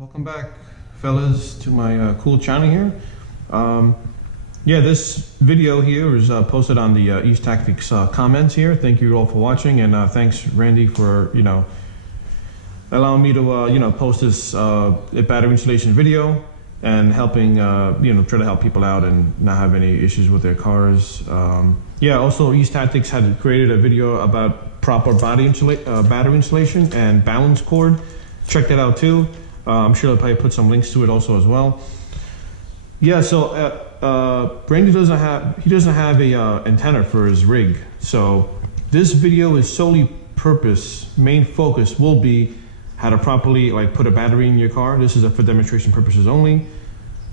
Welcome back, fellas, to my cool channel here. Yeah, this video here is posted on the East Tactics comments here. Thank you all for watching, and thanks Randy for allowing me to post this battery installation video and helping try to help people out and not have any issues with their cars. Yeah, also East Tactics had created a video about proper battery installation and balance cord. Check that out too. I'm sure I'll probably put some links to it also as well. Yeah, so Randy doesn't have a antenna for his rig. So this video is solely main focus will be how to properly put a battery in your car. This is for demonstration purposes only.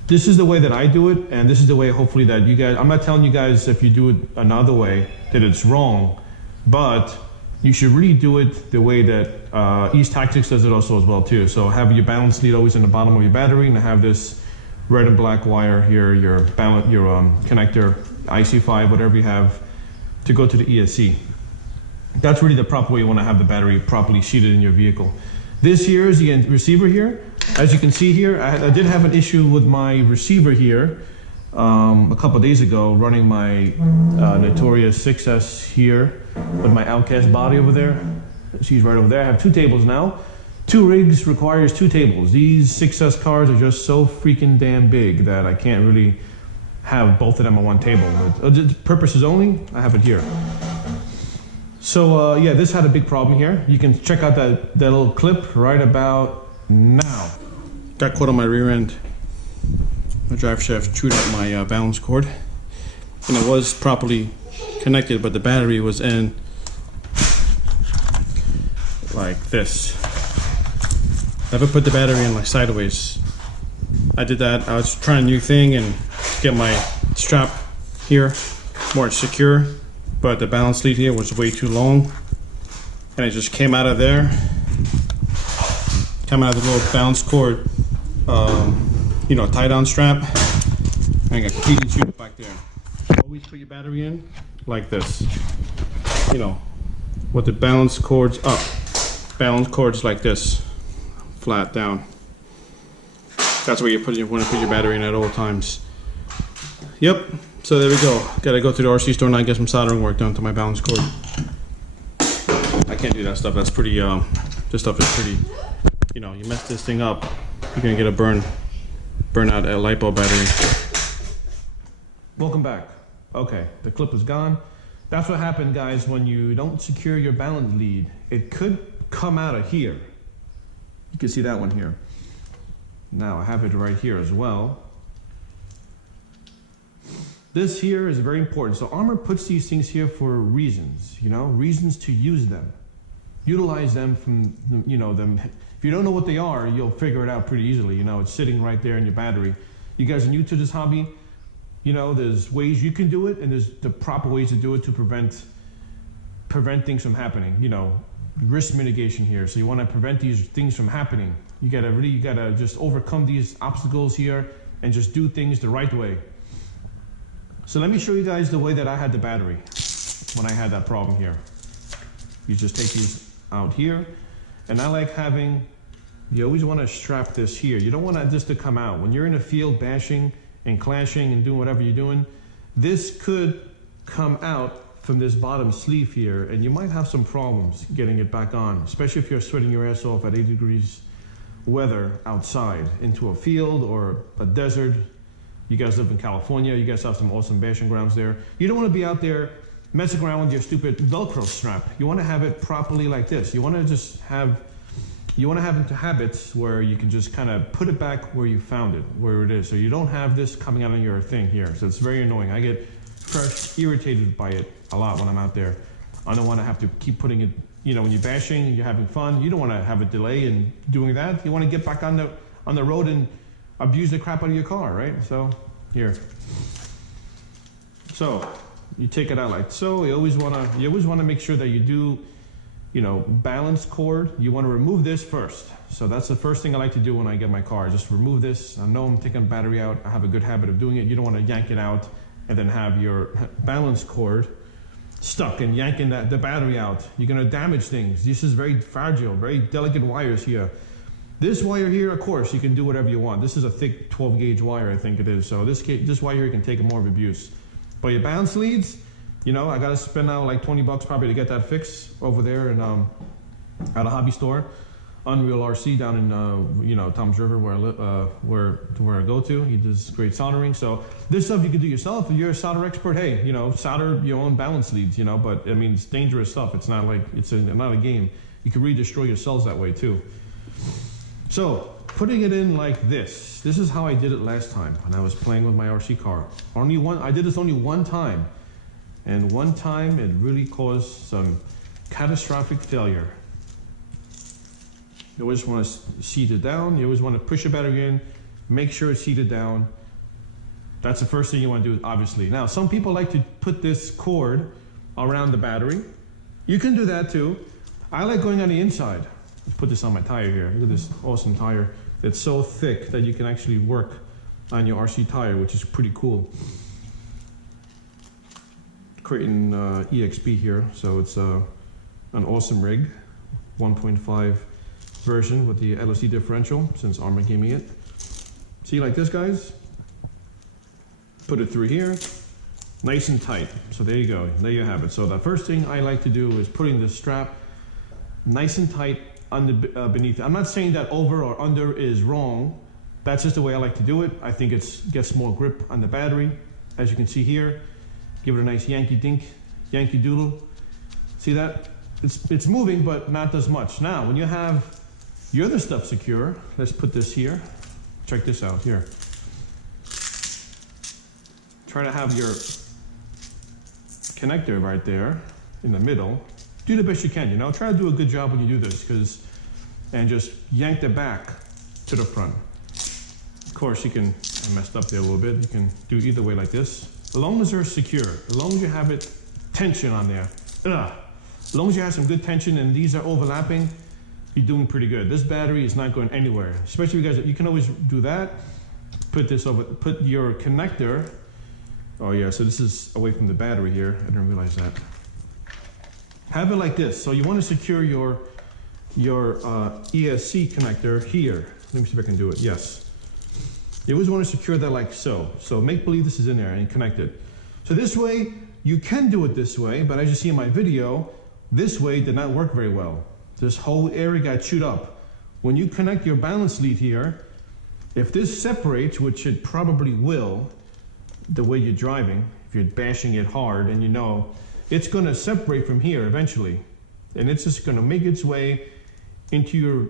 This is the way that I do it, and this is the way hopefully that you guys, I'm not telling you guys if you do it another way that it's wrong, but you should really do it the way that East Tactics does it also as well too. So have your balance lead always in the bottom of your battery, and have this red and black wire here, your connector, IC5, whatever you have, to go to the ESC. That's really the proper way you want to have the battery properly sheeted in your vehicle. This here is the receiver here. As you can see here, I did have an issue with my receiver here a couple of days ago, running my Notorious 6S here with my Outcast body over there. She's right over there. I have two tables now. Two rigs requires two tables. These 6S cars are just so freaking damn big that I can't really have both of them on one table. But purposes only, I have it here. So yeah, this had a big problem here. You can check out that little clip right about now. Got caught on my rear end. My drive shaft chewed up my balance cord, and it was properly connected, but the battery was in like this. Never put the battery in sideways. I did that. I was trying a new thing and get my strap here more secure, but the balance lead here was way too long, and it just came out of there. Came out of the little balance cord, tie down strap, and I got completely chewed up back there. Always put your battery in like this. With the balance cords up. Balance cords like this, flat down. That's where you want to put your battery in at all times. Yep. So there we go. Gotta go to the RC store now and get some soldering work done to my balance cord. I can't do that stuff. That's pretty. This stuff is pretty. You mess this thing up, you're gonna get a burn out a Lipo battery. Welcome back. Okay, the clip is gone. That's what happened, guys, when you don't secure your balance lead. It could come out of here. You can see that one here. Now I have it right here as well. This here is very important. So Armor puts these things here for reasons, reasons to use them. Utilize them from, them. If you don't know what they are, you'll figure it out pretty easily. It's sitting right there in your battery. You guys are new to this hobby. There's ways you can do it, and there's the proper ways to do it to prevent things from happening. Risk mitigation here. So you want to prevent these things from happening. You gotta just overcome these obstacles here and just do things the right way. So let me show you guys the way that I had the battery when I had that problem here. You just take these out here, and I like having, you always want to strap this here. You don't want this to come out. When you're in the field bashing and clashing and doing whatever you're doing, this could come out from this bottom sleeve here, and you might have some problems getting it back on, especially if you're sweating your ass off at 80 degrees weather outside into a field or a desert. You guys live in California. You guys have some awesome bashing grounds there. You don't want to be out there messing around with your stupid Velcro strap. You want to have it properly like this. You want to have into habits where you can just kind of put it back where you found it, where it is. So you don't have this coming out of your thing here. So it's very annoying. I get irritated by it a lot when I'm out there. I don't want to have to keep putting it, when you're bashing and you're having fun, you don't want to have a delay in doing that. You want to get back on the road and abuse the crap out of your car, right? So here. So you take it out like so. You always want to make sure that you do, balance cord. You want to remove this first. So that's the first thing I like to do when I get my car. Just remove this. I know I'm taking the battery out. I have a good habit of doing it. You don't want to yank it out and then have your balance cord stuck and yanking the battery out. You're going to damage things. This is very fragile, very delicate wires here. This wire here, of course, you can do whatever you want. This is a thick 12 gauge wire, I think it is. So this wire here can take more of abuse. But your balance leads, you know, I gotta spend out like 20 bucks probably to get that fixed over there and at a hobby store. Unreal RC down in you know, Tom's River where I go to. He does great soldering. So this stuff you can do yourself. If you're a solder expert, hey, you know, solder your own balance leads, you know, but I mean, it's dangerous stuff. It's not like, not a game. You can really destroy your cells that way too. So putting it in like this is how I did it last time when I was playing with my RC car. I did this only one time, and one time it really caused some catastrophic failure. You always want to seat it down. You always want to push your battery in, make sure it's seated down. That's the first thing you want to do, obviously. Now, some people like to put this cord around the battery. You can do that too. I like going on the inside. Let's put this on my tire here. Look at this awesome tire. It's so thick that you can actually work on your RC tire, which is pretty cool. Creighton EXP here, so it's an awesome rig, 1.5 version with the LSD differential, since Arma gave me it. See, like this, guys? Put it through here, nice and tight. So there you go, there you have it. So the first thing I like to do is putting the strap nice and tight beneath it. I'm not saying that over or under is wrong. That's just the way I like to do it. I think it gets more grip on the battery. As you can see here, give it a nice Yankee dink, Yankee doodle. See that? It's moving, but not as much. Now, when you have your other stuff secure, let's put this here. Check this out here. Try to have your connector right there in the middle. Do the best you can, you know. Try to do a good job when you do this, and just yank the back to the front. Of course, I messed up there a little bit. You can do either way like this. As long as they're secure, as long as you have it tension on there. As long as you have some good tension and these are overlapping, you're doing pretty good. This battery is not going anywhere. Especially you guys, you can always do that. Put this over, put your connector. Oh yeah, so this is away from the battery here. I didn't realize that. Have it like this. So you want to secure your ESC connector here. Let me see if I can do it. Yes. You always want to secure that like so. So make believe this is in there and connect it. So this way, you can do it this way, but as you see in my video, this way did not work very well. This whole area got chewed up. When you connect your balance lead here, if this separates, which it probably will, the way you're driving, if you're bashing it hard and you know, it's gonna separate from here eventually. And it's just gonna make its way into your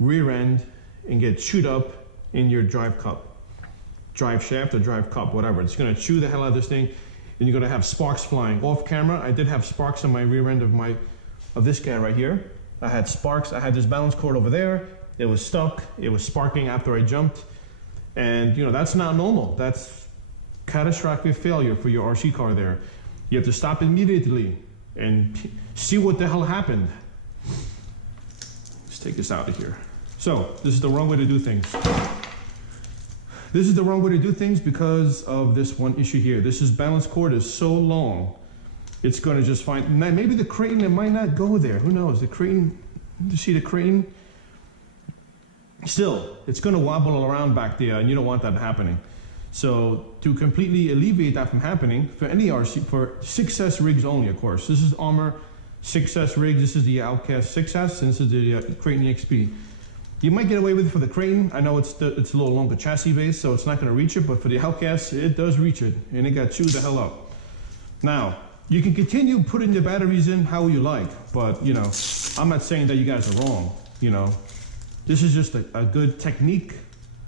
rear end and get chewed up in your drive shaft or drive cup, whatever. It's gonna chew the hell out of this thing, and you're gonna have sparks flying. Off camera, I did have sparks on my rear end of this guy right here. I had sparks, I had this balance cord over there. It was stuck, it was sparking after I jumped. And you know, that's not normal. That's catastrophic failure for your RC car there. You have to stop immediately and see what the hell happened. Let's take this out of here. So, this is the wrong way to do things. This is the wrong way to do things because of this one issue here. This balance cord is so long, it's gonna just find, maybe the Creighton, it might not go there. Who knows? The Creighton, you see the Creighton? Still, it's gonna wobble around back there and you don't want that happening. So to completely alleviate that from happening, for any RC, for 6S rigs only, of course. This is Armor 6S rig, this is the Outcast 6S, and this is the Creighton EXP. You might get away with it for the Creighton. I know it's a little longer chassis base, so it's not gonna reach it, but for the Outcast, it does reach it, and it got chewed the hell up. Now, you can continue putting the batteries in how you like, but you know, I'm not saying that you guys are wrong, you know. This is just a good technique,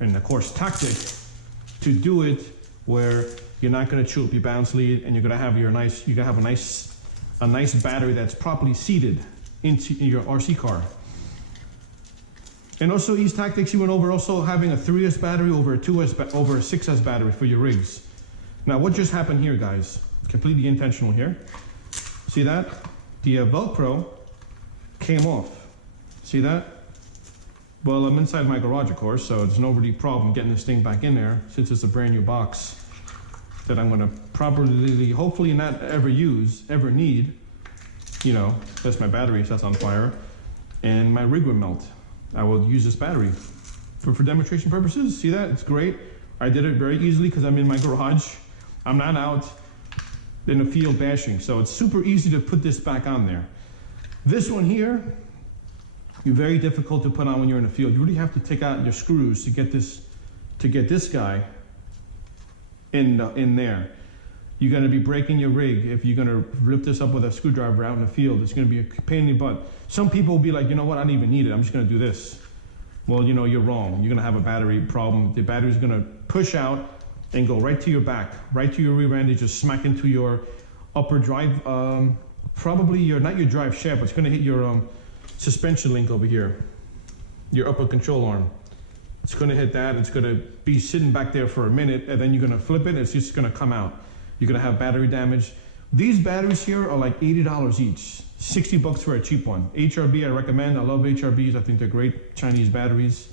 and of course tactic, to do it where you're not going to chew up your balance lead, and you're going to have a nice battery that's properly seated into your RC car. And also East Tactics, you went over also having a 3S battery over a 6S battery for your rigs. Now what just happened here, guys? Completely intentional here. See that? The Velcro came off. See that? Well, I'm inside my garage, of course, so there's no really problem getting this thing back in there since it's a brand new box that I'm gonna probably, hopefully not ever need. You know, that's my battery, so that's on fire. And my rig will melt. I will use this battery for demonstration purposes. See that? It's great. I did it very easily because I'm in my garage. I'm not out in the field bashing. So it's super easy to put this back on there. This one here, you're very difficult to put on when you're in the field. You really have to take out your screws to get this guy in there. You're going to be breaking your rig if you're going to rip this up with a screwdriver out in the field. It's going to be a pain in the butt. Some people will be like, you know what, I don't even need it. I'm just going to do this. Well, you know, you're wrong. You're going to have a battery problem. The battery's going to push out and go right to your back, right to your rear end. You just smack into your upper drive, probably not your drive shaft, but it's going to hit your suspension link over here, your upper control arm. It's going to hit that. It's going to be sitting back there for a minute, and then you're going to flip it. It's just going to come out. You're going to have battery damage. These batteries here are like $80 each, 60 bucks for a cheap one. HRB, I recommend. I love HRBs. I think they're great Chinese batteries.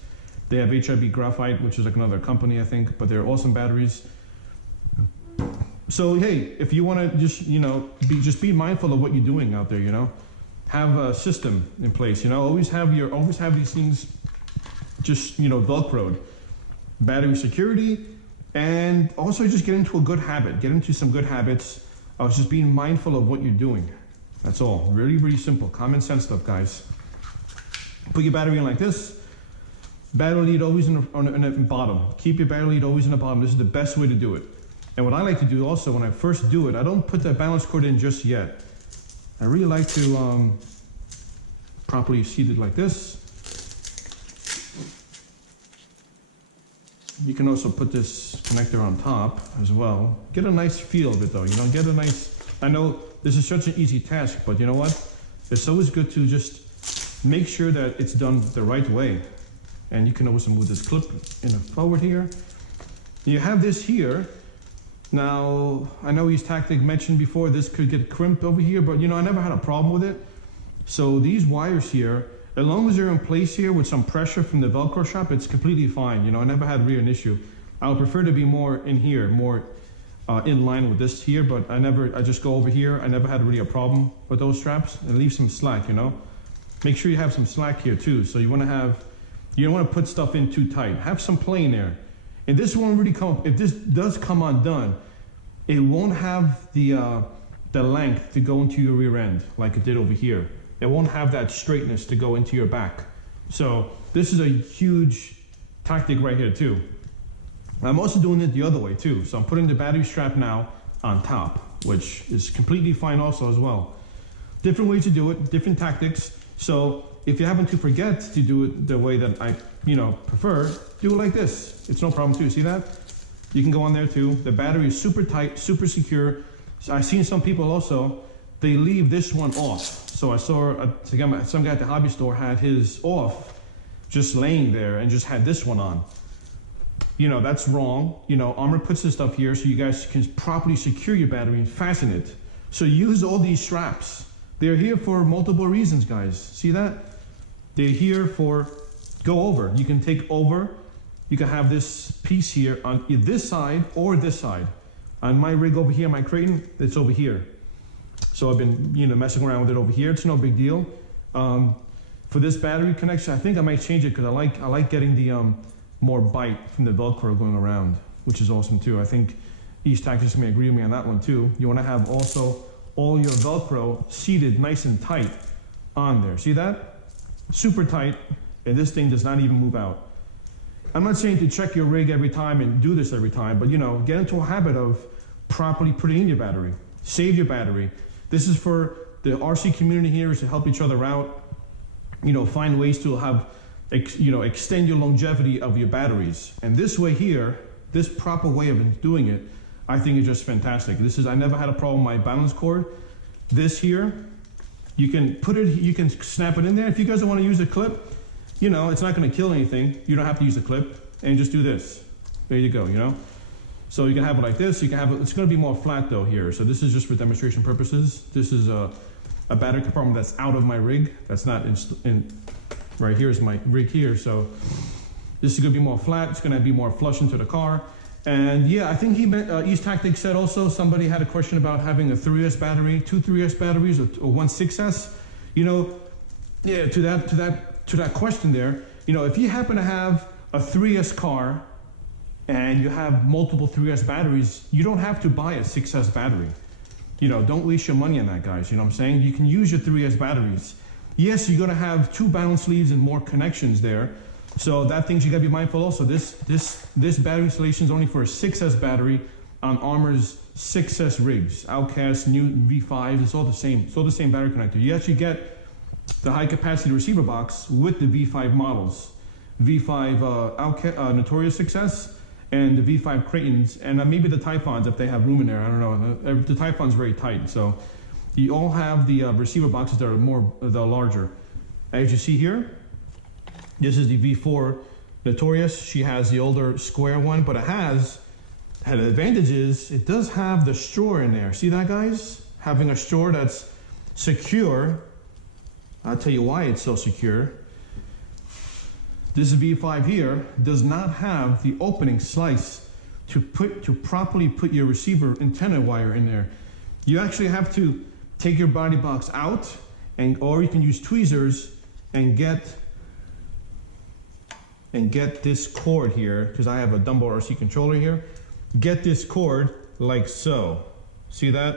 They have HRB Graphite, which is like another company, I think, but they're awesome batteries. So, hey, if you want to just, you know, be mindful of what you're doing out there, you know. Have a system in place, you know. Always have these things just, you know, Velcroed. Battery security, and also just get into a good habit. Get into some good habits of just being mindful of what you're doing. That's all. Really, really simple. Common sense stuff, guys. Put your battery in like this. Battery lead always in the bottom. Keep your battery lead always in the bottom. This is the best way to do it. And what I like to do also when I first do it, I don't put that balance cord in just yet. I really like to properly seat it like this. You can also put this connector on top as well. Get a nice feel of it though, you know, I know this is such an easy task, but you know what? It's always good to just make sure that it's done the right way. And you can also move this clip in the forward here. You have this here. Now, I know East Tactic mentioned before this could get crimped over here, but you know, I never had a problem with it. So these wires here, as long as they're in place here with some pressure from the Velcro shop, it's completely fine. You know, I never had really an issue. I would prefer to be more in here, more in line with this here, but I just go over here. I never had really a problem with those straps, and leave some slack, you know. Make sure you have some slack here too. So you don't want to put stuff in too tight. Have some play in there. And this won't really come, if this does come undone, it won't have the length to go into your rear end like it did over here. It won't have that straightness to go into your back. So this is a huge tactic right here too. I'm also doing it the other way too. So I'm putting the battery strap now on top, which is completely fine also as well. Different ways to do it, different tactics. So if you happen to forget to do it the way that I, you know, prefer, do it like this. It's no problem too. See that? You can go on there too. The battery is super tight, super secure. So I've seen some people also, they leave this one off. So I saw some guy at the hobby store had his off, just laying there, and just had this one on. You know, that's wrong. You know, Armor puts this stuff here so you guys can properly secure your battery and fasten it. So use all these straps. They're here for multiple reasons, guys. See that? They're here for go over. You can take over. You can have this piece here on this side or this side. On my rig over here, my Creighton, it's over here. So I've been, you know, messing around with it over here. It's no big deal. For this battery connection, I think I might change it because I like getting the more bite from the Velcro going around, which is awesome too. I think East Tactics may agree with me on that one too. You want to have also all your Velcro seated nice and tight on there. See that? Super tight, and this thing does not even move out. I'm not saying to check your rig every time and do this every time, but you know, get into a habit of properly putting in your battery. Save your battery. This is for the RC community here, is to help each other out. You know, find ways to have, you know, extend your longevity of your batteries. And this way here, this proper way of doing it, I think is just fantastic. This is, I never had a problem with my balance cord. This here, you can put it, you can snap it in there. If you guys don't want to use a clip, you know, it's not going to kill anything. You don't have to use a clip, and just do this. There you go, you know. So you can have it like this. You can have it, it's going to be more flat though here. So this is just for demonstration purposes. This is a battery compartment that's out of my rig. That's not in right here is my rig here. So this is going to be more flat. It's going to be more flush into the car. And yeah, I think he meant, East Tactics said also, somebody had a question about having a 3S battery, two 3S batteries, or one 6S. You know, yeah, to that that question there, you know, if you happen to have a 3S car and you have multiple 3S batteries, you don't have to buy a 6S battery. You know, don't waste your money on that, guys. You know what I'm saying? You can use your 3S batteries. Yes, you're gonna have 2 balance leads and more connections there. So that things you gotta be mindful also. This battery installation is only for a 6S battery on Armor's 6S rigs. Outcast, new V5, it's all the same. It's all the same battery connector. You actually get the high capacity receiver box with the V5 models. V5 Notorious 6S and the V5 Creightons, and maybe the Typhons if they have room in there. I don't know. The Typhon's very tight, so you all have the receiver boxes that are the larger. As you see here, this is the V4 Notorious. She has the older square one, but it has an advantage is it does have the straw in there. See that, guys? Having a straw that's secure. I'll tell you why it's so secure. This V5 here does not have the opening slice to properly put your receiver antenna wire in there. You actually have to take your body box out, or you can use tweezers and get this cord here, because I have a Dumbo RC controller here. Get this cord like so. See that?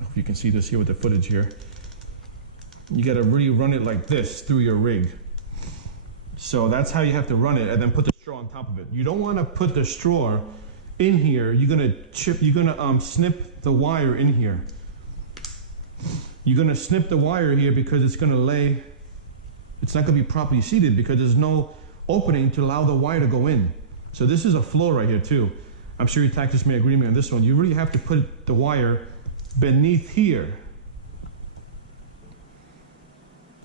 I hope you can see this here with the footage here. You gotta really run it like this through your rig. So that's how you have to run it, and then put the straw on top of it. You don't want to put the straw in here. You're gonna snip the wire in here. You're gonna snip the wire here because it's not gonna be properly seated because there's no opening to allow the wire to go in. So this is a flaw right here too. I'm sure your tacticians may agree with me on this one. You really have to put the wire beneath here.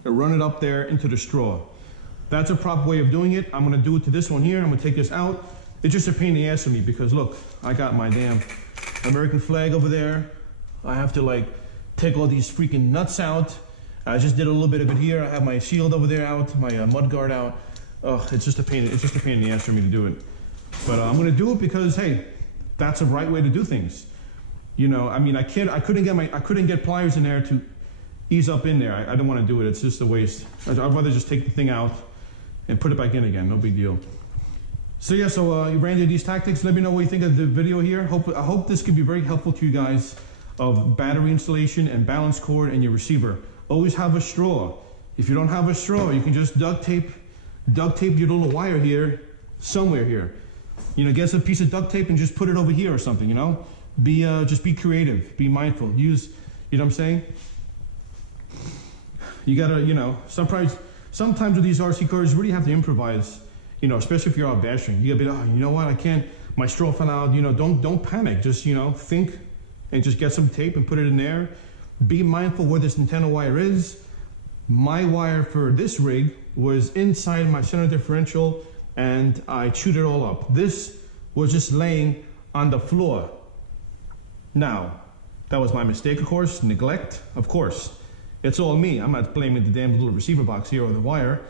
And run it up there into the straw. That's a proper way of doing it. I'm gonna do it to this one here. I'm gonna take this out. It's just a pain in the ass for me because look, I got my damn American flag over there. I have to like take all these freaking nuts out. I just did a little bit of it here. I have my shield over there out, my mud guard out. Oh, it's just a pain in the ass for me to do it. But I'm gonna do it because hey, that's the right way to do things. You know, I mean, I couldn't get pliers in there to ease up in there. I don't want to do it. It's just a waste. I'd rather just take the thing out and put it back in again. No big deal. So yeah, you ran into these tactics. Let me know what you think of the video here. I hope this could be very helpful to you guys of battery installation and balance cord and your receiver. Always have a straw. If you don't have a straw, you can just duct tape your little wire here, somewhere here. You know, get some piece of duct tape and just put it over here or something, you know? Just be creative, be mindful. Use, you know what I'm saying? You gotta, you know, sometimes with these RC cars, you really have to improvise, you know, especially if you're out bashing. You gotta be like, oh, you know what, I can't, my straw fell out, you know, don't panic. Just, you know, think and just get some tape and put it in there. Be mindful where this antenna wire is. My wire for this rig was inside my center differential and I chewed it all up. This was just laying on the floor. Now, that was my mistake, of course, neglect, of course. It's all me. I'm not blaming the damn little receiver box here or the wire.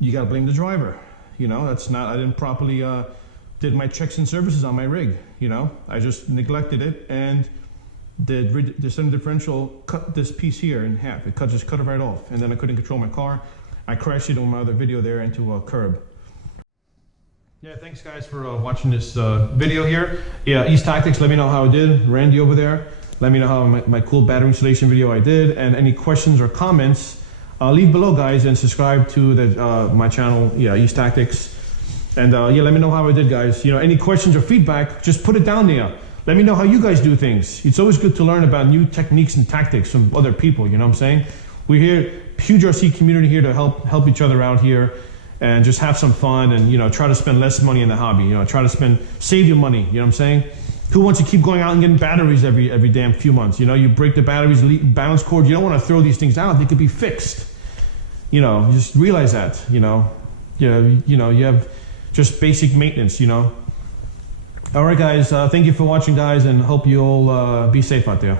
You gotta blame the driver. You know, I didn't properly did my checks and services on my rig. You know, I just neglected it and the center differential cut this piece here in half. It just cut it right off, and then I couldn't control my car. I crashed it on my other video there into a curb. Yeah, thanks guys for watching this video here. Yeah, East Tactics, let me know how I did. Randy over there, let me know how my cool battery installation video I did, and any questions or comments, leave below guys, and subscribe to my channel, yeah, East Tactics. And yeah, let me know how I did guys. You know, any questions or feedback, just put it down there. Let me know how you guys do things. It's always good to learn about new techniques and tactics from other people, you know what I'm saying? We're here, huge RC community here to help each other out here and just have some fun and, you know, try to spend less money in the hobby, you know, save your money, you know what I'm saying? Who wants to keep going out and getting batteries every damn few months? You know, you break the batteries, balance cord, you don't want to throw these things out, they could be fixed. You know, just realize that, you know, you have just basic maintenance, you know. All right, guys, thank you for watching, guys, and hope you all be safe out there.